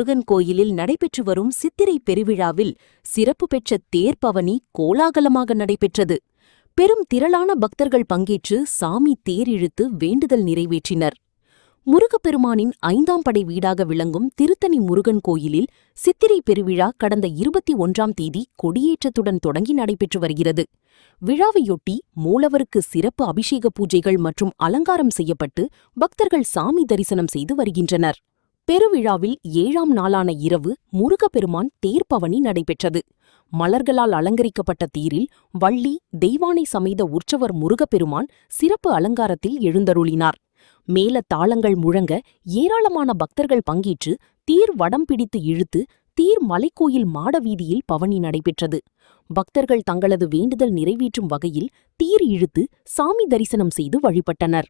முருகன் கோயிலில் நடைபெற்று வரும் சித்திரை பெருவிழாவில் சிறப்பு பெற்ற தேர்பவனி கோலாகலமாக நடைபெற்றது. பெரும் திரளான பக்தர்கள் பங்கேற்று சாமி தேர் இழுத்து வேண்டுதல் நிறைவேற்றினர். முருகப்பெருமானின் 5ஆம் படை வீடாக விளங்கும் திருத்தணி முருகன் கோயிலில் சித்திரை பெருவிழா கடந்த 21ஆம் தேதி கொடியேற்றத்துடன் தொடங்கி நடைபெற்று வருகிறது. விழாவையொட்டி மூலவருக்கு சிறப்பு அபிஷேக பூஜைகள் மற்றும் அலங்காரம் செய்யப்பட்டு பக்தர்கள் சாமி தரிசனம் செய்து வருகின்றனர். பெருவிழாவில் 7ஆம் நாளான இரவு முருகப்பெருமான் தேர்பவனி நடைபெற்றது. மலர்களால் அலங்கரிக்கப்பட்ட தேரில் வள்ளி, தெய்வானை சமேத உற்சவர் முருகப்பெருமான் சிறப்பு அலங்காரத்தில் எழுந்தருளினார். மேல தாளங்கள் முழங்க ஏராளமான பக்தர்கள் பங்கேற்று தேர் வடம் பிடித்து இழுத்து தேர் மலைக்கோயில் மாட வீதியில் பவனி நடைபெற்றது. பக்தர்கள் தங்களது வேண்டுதல் நிறைவேற்றும் வகையில் தேர் இழுத்து சாமி தரிசனம் செய்து வழிபட்டனர்.